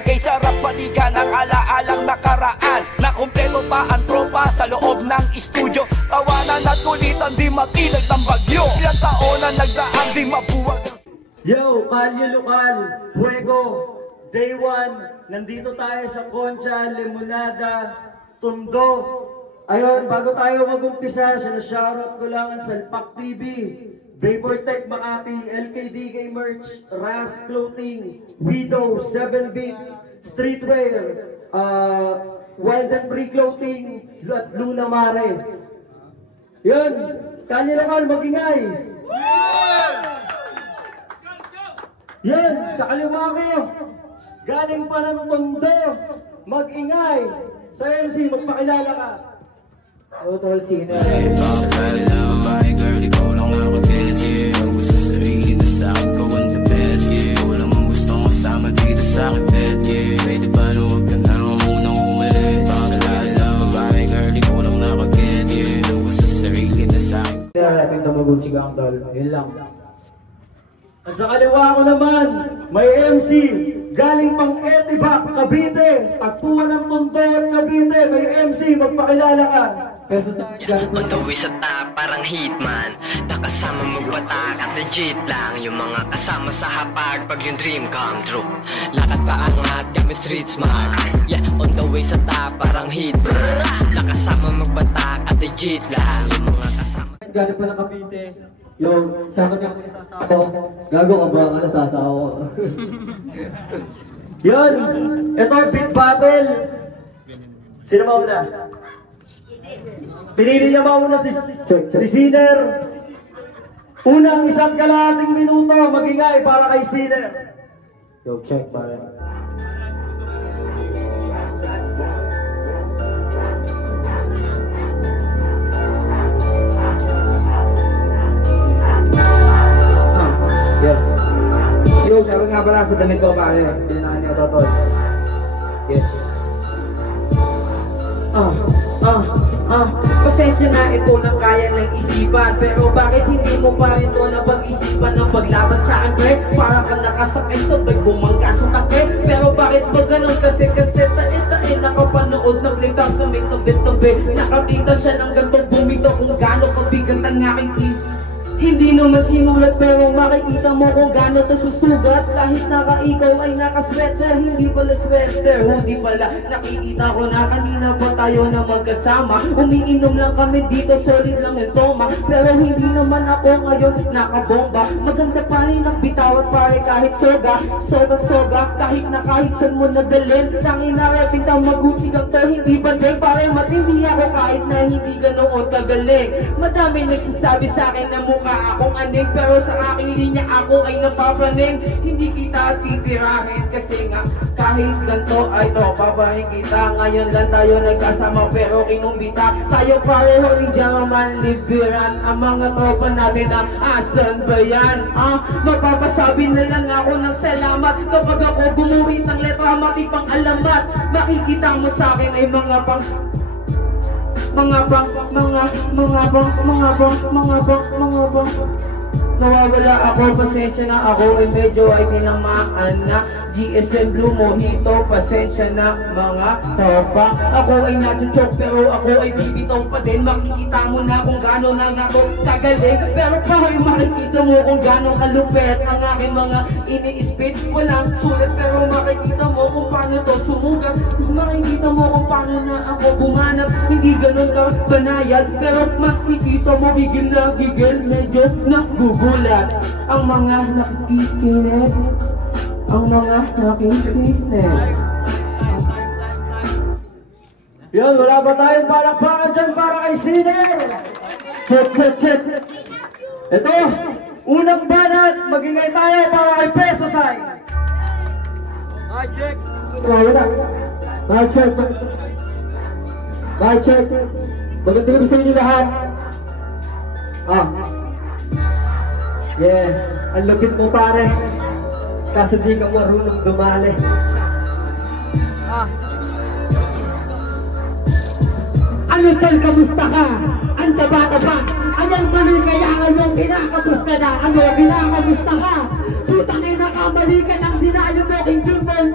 Ang kay sarap balikan ang alaalang nakaraan. Nakumpleto pa ang tropa sa loob ng studio. Tawanan at kulitan, di matinag ng bagyo. Ilang taon na nagdaan, di mabuwag. Yo, Kalye Lokal, Fuego, Day 1, nandito tayo sa Concha, Limonada, Tondo. Ayun, bago tayo mag-umpisa, sinashoutout ko lang ang Salpak TV, Vaportech Makati, LKDK Merch, Ras Clothing, Widow, 7-Bit, Streetwear, Wild and Free Clothing, at Luna Mare. Yun, Kalye Lokal, mag-ingay! Yan, sa kaliwa ko, galing pa ng Tondo, mag-ingay. Sa MC, magpakilala ka. Tol, sino? Babae, girl, ikaw lang nakagets, yeah. Ang gusto sa sarili na sa akin, ko ang the best, yeah. Wala mong gustong kasama dito sa akin, pet, yeah. Pwede ba na huwag ka na munang umalis? Babae, girl, ikaw lang nakagets, yeah. Ang gusto sa sarili na sa akin. Kaya natin tumuguchi ka ang tol. Yun lang. At sa kaliwa ko naman, may MC, galing pang Etiba, Cavite, tagpuan ng Tondo at Cavite, may MC, magpakilala ka. Pero sa akin, On the way sa top, parang hitman. Nakasama magbatak at legit lang. Yung mga kasama sa hapag pag yung dream come true. Lakad pa angat, gamit street smart. Yeah, on the way sa top, parang hitman. Nakasama magbatak at legit lang. Yung mga kasama. Galing pa ng Cavite. Yung, sabi nga ako nasasawa. Gago ka ba? Ano nasasawa ko? Yun! Ito, big battle! Sino mauna? Pinili niya mauna si Sinner. Unang isang kalahating minuto, magingay para kay Sinner. yo, check pare. Yo, sabi nga pala sa damit ko pare. Pinaan niya totoo. Yes. Pasensya na ito na kaya ng isipan. Pero bakit hindi mo pa ito na pag-isipan ng paglaban sa akin, pre? Para ka nakasakay sabay bumangga sa takay. Pero bakit ba ganun? Kasi tae nakapanood ng lintang sa may tabi-tabi. Nakakita siya ng gantong bumito kung gaano kabigat ang aking sis. Hindi naman sinulat pero makikita mo kung gano'n ito susugat. Kahit ikaw ay nakasweater, hindi pala sweater. Hindi pala, nakikita ko na kanina pa tayo na magkasama. Umiinom lang kami dito, solid lang yung toma. Pero hindi naman ako ngayon nakabomba. Maganda pa rin ang bitawan pare kahit soga. Soga, kahit saan mo nadalhin. Tangin na repita mag-Gucci kang to, hindi ba din? Pare matindi ako kahit na hindi ganoon kagaling. Madami nagsasabi sa akin na mukha akong anig, pero sa aking linya ako ay napapaning. Hindi kita titirahin kasi nga kahit ganito ay papahin kita. Ngayon lang tayo nagkasama pero kinumbita tayo pareho ni Jamaman Liberan. Ang mga tropa natin na asan ba yan? Mapapasabi na lang ako ng salamat kapag ako gumuhit ng letra matipang alamat. Makikita mo sa akin ay mga bang nawawala ako, pasensya na ako ay medyo ay tinamaan na. GSM Blue Mojito, pasensya na mga tropa. Ako ay natuchok pero ako ay bibitaw pa din. Makikita mo na kung gano'n na ako kagaling. Pero parang makikita mo kung gano'n kalupet ang aking mga ini-spit. Walang sulit pero makikita mo kung paano to sumugat. Makikita mo kung paano na ako bumanap. Hindi gano'n ka banayad pero makikita mo gigil na gigil. Medyo nagugulat ang mga nakikinig. Ang mga nakikinig. Yan, wala ba tayong palakpakan dyan para kay Sinner? Check. Ito, unang banat, magingay tayo para kay Peso Sai. Check. Check. Magandang gabi sa inyo lahat. Yeah, ang lupit mo pare. Kaso di ka marunong dumali. Ano tal, kamusta ka? Ang taba-taba. Ayan tuloy kailangan mong kinakamusta na. Ano, kinakamusta ka? Putang ina, kamali ka ng dinayo mo king Jumon.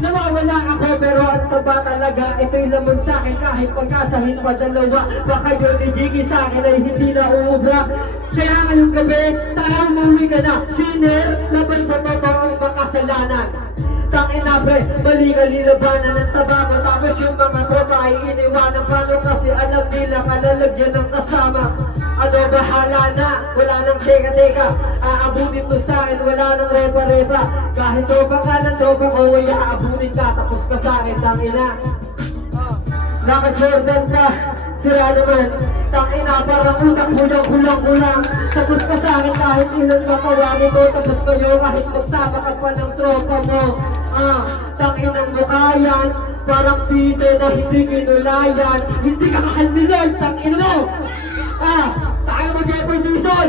Nawawala ako pero ang taba talaga. Ito'y laman sa'kin kahit pagkasahin pa dalawa. Baka yun ni Jiggy sa'kin ay hindi na uubra. Kaya ngayong gabi, tayo umuwi ka na. Sinner, laban sa totoong makasalanan. Tangina pre, mali ka nilabanan ng taba mo. Tapos yung mga tropa ay iniwanan. Paano kasi alam nila kalalagyan ng kasama. Ano bahala na, wala nang teka-teka. Aabunin to sa'kin, wala nang repa-repa. Kahit tropa ka ng tropa ko, ay aabunin ka. Tapos ka sa'kin, tangina. Naka-Jordan ka, sira naman. Tangina, parang utang kulang-kulang-kulang. Tapos ka sa'kin kahit ilang matawagin ko. Tapos kayo kahit magsama ka pa ng tropa mo. Tanginang mukha yan, parang pito na hindi kinulayan. Hindi ka kakalilan, tangina mo. Tayo mag-reposition.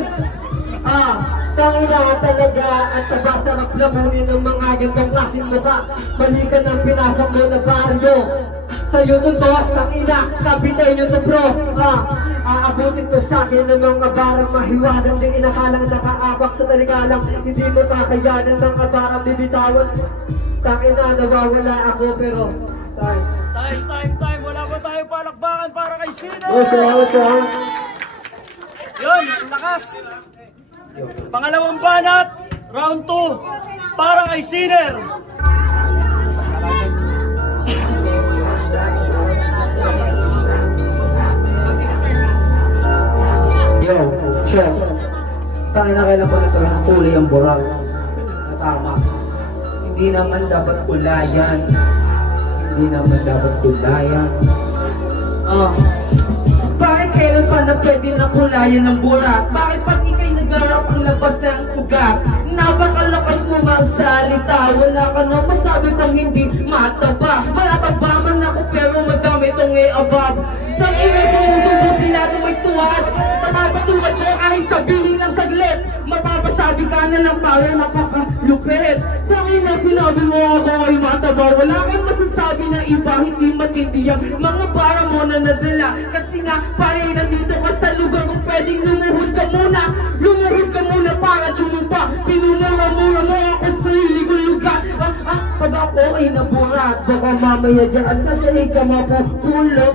Tangina talaga at taba sa maglamunin ng mga gandang klaseng mukha. Mali ka ng pinasok mo na baryo. Sa'yo to to, tangina, kapitay nyo to bro. Aabutin to sa'kin ng mga barang mahiwagang di inakalang nakaabak sa talikalang. Hindi mo kakayanan ng barang bibitawan. Tangina, nawawala ako pero Time. Wala ba tayo palakbakan para kay Sinner? salamat. Yun, ang lakas. Pangalawang banat, round 2, para kay Sinner. Yo, check. Tayo na kailan ko nito ng kulay ang borang. Tama. Hindi naman dapat kulayan. Bakit kailan pa na pwede na kulayan ng burat? Bakit pag ikay nag-arap ang labas na ang ugat? Napakalakas mo magsalita. Wala ka na masabi kung hindi mataba. Malataba man ako pero madami itong i-abab. Sang ingay sumusubo sila na may tuwad. Napapatuwad ko kahit sabihin ng saglit. Mapapasabi ka na ng parang napakalupit. Sang ingay sinabi mo ako ay mataba. Wala kang masasabi na iba hindi matindiyan. Mga para mo na nadala. Kasi nga parang nandito ka sa lugar kung pwedeng lumuhod ka muna. Lumuhod ka muna para tsumumpa. Pinumura-mura mo ako sa sarili kong lugar. Pag ako ay naburat, baka mamaya dyan sa salig ka mapupulot.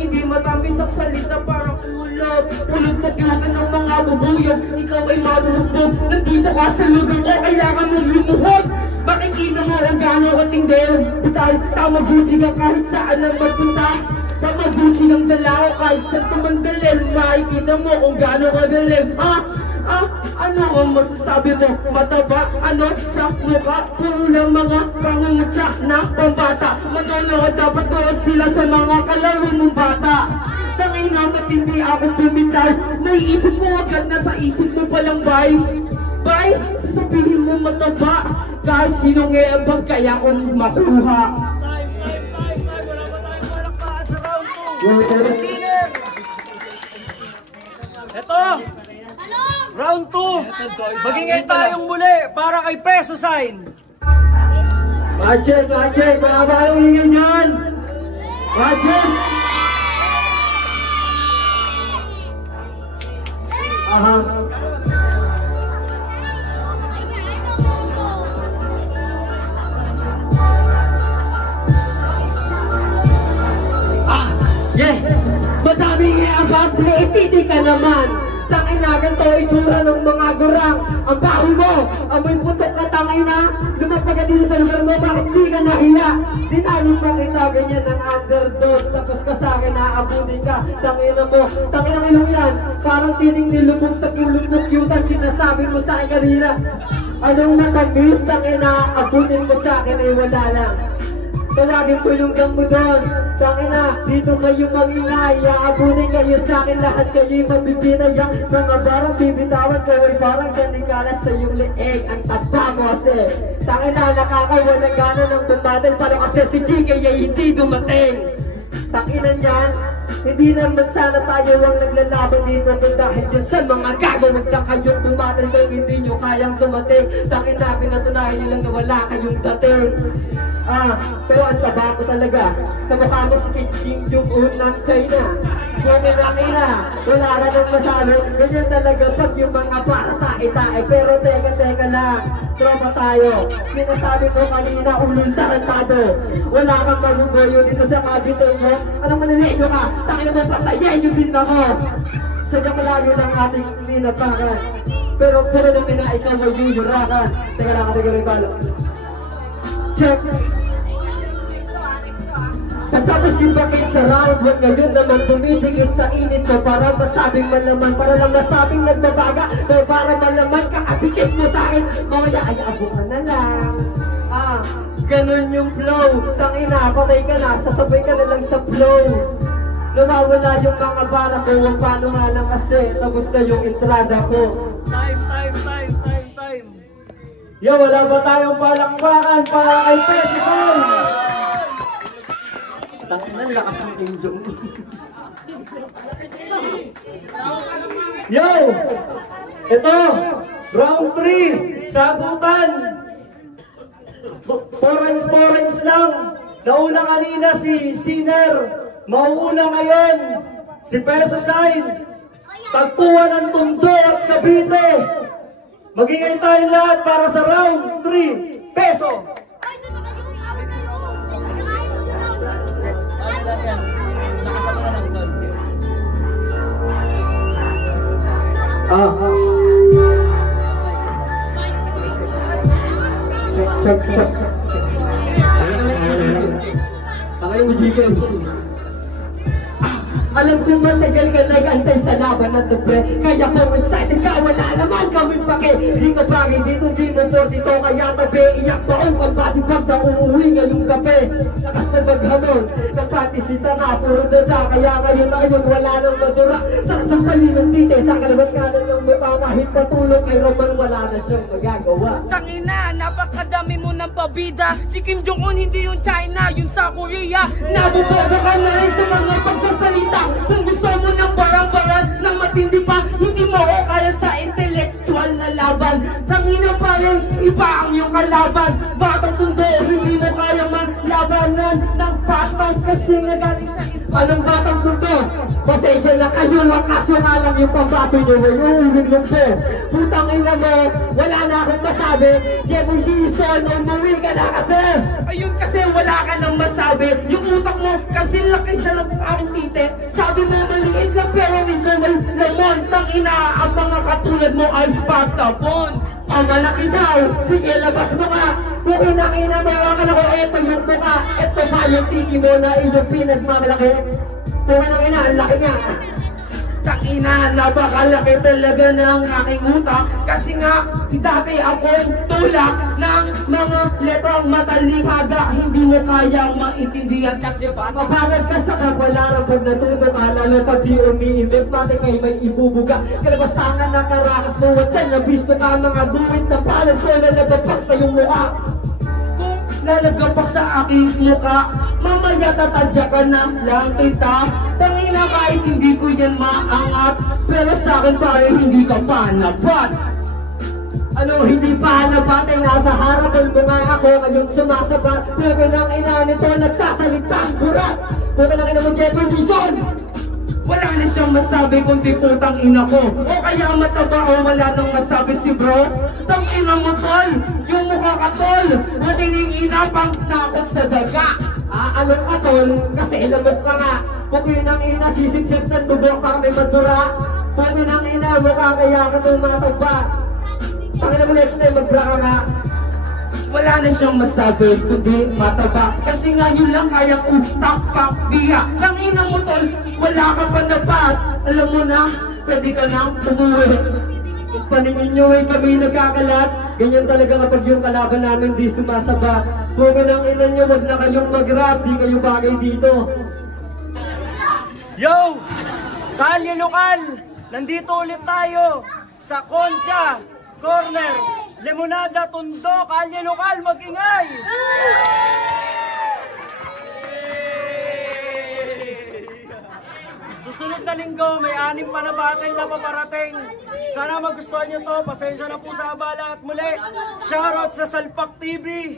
Hindi matamis ang salita parang ulot. Pulot na gyutan ng mga bubuyog. Ikaw ay mabubugbog. Nandito ka sa lugar ko, kailangan mong lumuhod. Makikita mo ang gano'ng katindero. Tamaguchi ka kahit saan ang magpunta. Tamaguchi ng dalaw kahit saan tumandalin. Makikita mo kung gano'ng kagaling. Ano ang masasabi mo? Mataba? Ano sa mukha? Puro lang mga pangungutya na pambata. Manonood dapat doon sila sa mga kalaro ng bata. Tangina matindi ako bumitaw. Naiisip mo agad na sa isip mo palang bay. Bay, sasabihin mo mataba. Kahit sinong i-abang kaya kong makuha. Time. Wala ba tayo palakbakan sa round 2? Sinner! Ito! Round 2! Magingay tayong muli para kay Peso Sign. Budget, mabalang hingin yan. Budget. Madaming i-abang, naitindi ka naman. Tangina, ganito itsura ng mga gurang. Ang baho mo, amoy putok ka tangina. Lumapag ka dito sa lugar mo, bakit di ka nahiya? Dinalis pa kita ganyan ng underdog. Tapos ka sa'kin, naabunin ka. Tangina mo, tangina ng ilong yan. Parang tining nilubog sa pulot ng yutan. Sinasabi mo sa'kin kanina. Anong nakabis, tangina, abunin mo sa'kin ay wala lang. Tawagin ko yung gang mo doon. Tangina, dito kayo mag-ingay. Aabunin kayo sa'kin, lahat kayo'y mabibinayang. Mga barang bibitawan ko ay parang ganikalas sa iyong leeg. Ang taba mo kasi. Tangina, nakakawalang gana ng bumatal. Parang kasi si GK ay hindi dumating. Tangina niyan, hindi naman sana tayo ang naglalaban dito. Kung dahil dyan sa mga gago, huwag na kayong bumatal kung hindi nyo kayang dumating. Tangina, pinatunayan nyo lang na wala kayong dating. Pero ang taba ko talaga. Kamukha mo si Kim Jong-un ng China. Kung wala ka nang masabi, ganyan talaga pag yung mga para tae-tae. Pero teka na, tropa tayo. Sinasabi ko kanina, ulul tarantado. Wala kang magugoyo dito sa kabito mo. Anong manilinyo ka? Tangin mo, pasayenyo din ako. Sadya malagi ng ating ninapakan. Pero puro nang ina, ikaw may yuyurakan. Teka lang, rin balo. Check. Pagtapos yung bakit sa round, huwag ngayon naman tumidikit sa init ko para masabing malaman, para lang masabing nagbabaga, o para malaman kakapikit mo sa akin, mamaya ay abo ka na lang. Ganun yung flow. Tangina, patay ka na, sasabay ka na lang sa flow. Nawawala yung mga bara ko, kung paano nga lang kasi, tapos na yung entrada ko. Time. Yo, wala ba tayong palakpakan para kay Pesisol? Tangina, lakas ng Kim Jong. Yo! Ito! Round 3! Sagutan! 4 rhymes lang! Nauna kanina si Sinner, mauuna ngayon si Peso Sign, tagpuan ng Tondo at Cavite. Magingay tayong lahat para sa round 3. Peso! Nakasama na lang doon. Check. Tangay mo, Jigen. Alam kong matagal ka nag-antay sa laban na to, pre. Kaya kung excited ka, wala naman kami pake. Di ka bagay dito, di mo for dito. Kaya tabi, iyak ba ang body bag na uuwi ngayong gabi. Lakas na maghamon, kapatisita na, puro dada. Kaya ngayon na ngayon, wala nang madura. Sarap ng palinong tite, sa kalaban kanan ng mukha. Kahit patulong ay Roman, wala na siyang magagawa. Tangina, napakadami mo ng pabida. Si Kim Jong-un, hindi yung China, yung sa Korea. Nabubobo ka na rin sa mga pagsasalita. Kung gusto mo ng barang-barang na matindi pa, hindi mo ko kaya sa intellectual na laban. Tangina pa rin, iba ang iyong kalaban. Batang Tondo, hindi mo kaya malabanan ng patas kasi nagaling sa anong Batang Tondo? Pasensya na kayo, kaso nga lang yung pambato nyo, yung lumpo. Putang ina mo, wala na akong masabi. Jebong Dison, umuwi ka na kasi. Ayun kasi wala ka nang masabi. Yung utak mo kasi laki sa aking tite. Sabi mo maliit lang pero hindi mo may lamon. Tangina, ang mga katulad mo ay patapon. Malaki daw, sige labas mo ka. Kung inangina mo ka na ko, eto yung buka. Eto pa yung tiki mo na iyong pinagmamalaki. Kung inangina, ang laki niya. Tangina, napakalaki talaga ng aking utak. Kasi nga, dati ako'y tulak ng mga letrang matalikada. Hindi mo kayang maintindihan kasi makalag ka sa kapalaran pag natuto ka. Lalo pag di umiinit, pati kayo may ibubuga. Kalabastangan na karakas mo, at yan, nabisto ka mga duwit na palad ko na lagapas sa iyong mukha. Kung lalagapas sa aking mukha, mamaya tatadya ka na lang kita. Tangina, kahit hindi ko yan maangat, pero sa akin pare hindi ka panapat. Ano, hindi pa hanapat ay nasa harapan mo nga ako ngayong sumasabat. Pero nang ina nito nagsasalitang burat. Puta nang ina mo, Jeffrey Dison. Wala na siyang masabi kundi putang ina ko. O kaya mataba o wala nang masabi si bro. Tang ina mo tol, yung mukha ka tol. O tining-ina pang nakot sa daga. Anong ka tol? Kasi ilamog ka nga. Kung yun ang ina, sisip-sip ng dugo para may madura. Kung yun ang ina, mukha kaya ka itong mataba. Tangina mo next time, magbra ka nga. Wala na siyang masabi, kundi mataba. Kasi nga yun lang kaya utak pakbiya. Tangina mo tol, wala ka pa napat. Alam mo na, pwede ka nang umuwi. Kung paningin nyo ay kami nagkakalat, ganyan talaga kapag yung kalaban namin di sumasabat. Kung ng ina nyo, wag na kayong mag-rap, di kayo bagay dito. Yo! Kalye Lokal! Nandito ulit tayo sa Concha Corner, Lemonada, Tondo, Kalye Lokal, mag-ingay! Susunod na linggo, may 6 pa na battle na paparating. Sana magustuhan nyo to, pasensya na po sa abala. At muli, shoutout sa Salpak TV,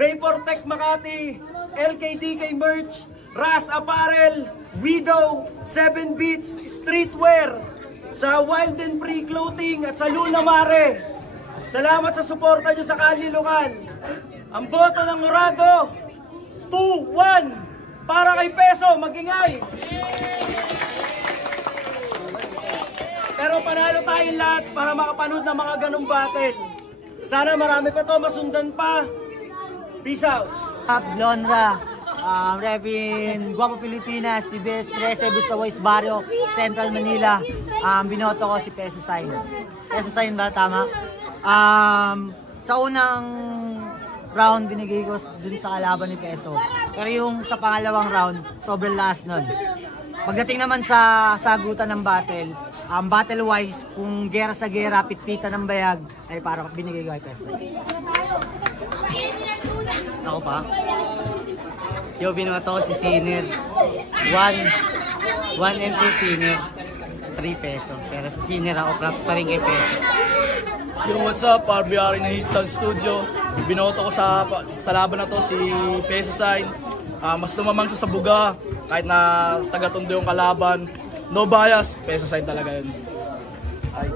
Vaportech Makati, LKDK Merch, Ras Apparel, Widow, 7 Beats, Streetwear, sa Wild and Free Clothing at sa Luna Mare. Salamat sa suporta nyo sa Kalye Lokal. Ang boto ng Morado, 2-1 para kay Peso, magingay. Pero panalo tayong lahat para makapanood ng mga ganong battle. Sana marami pa to, masundan pa. Peace out. Blonra, Revin, Guapo Pilipinas, Tibes, 13, Bustaways Barrio, Central Manila. Binoto ko si Peso Sign. Peso Sign ba? Tama? Sa unang round, binigay ko dun sa kalaban ni Peso. Pero yung sa pangalawang round, sobrang last nun. Pagdating naman sa sagutan ng battle, battle-wise, kung gera sa gera, pitpita ng bayag, ay parang binigay ko kay Peso. Ako pa? Yo, binoto ko si Sinner. 1 and 2 Sinner. 3 peso. Pero si Sinner ako, props pa rin kay Peso. Yung what's up, RBR na Hit Sound Studio. Binoto ko sa laban na to si Peso Sign. Mas lumamang siya sa buga, kahit na taga-Tondo yung kalaban. No bias, Peso Sign talaga yun. Ay.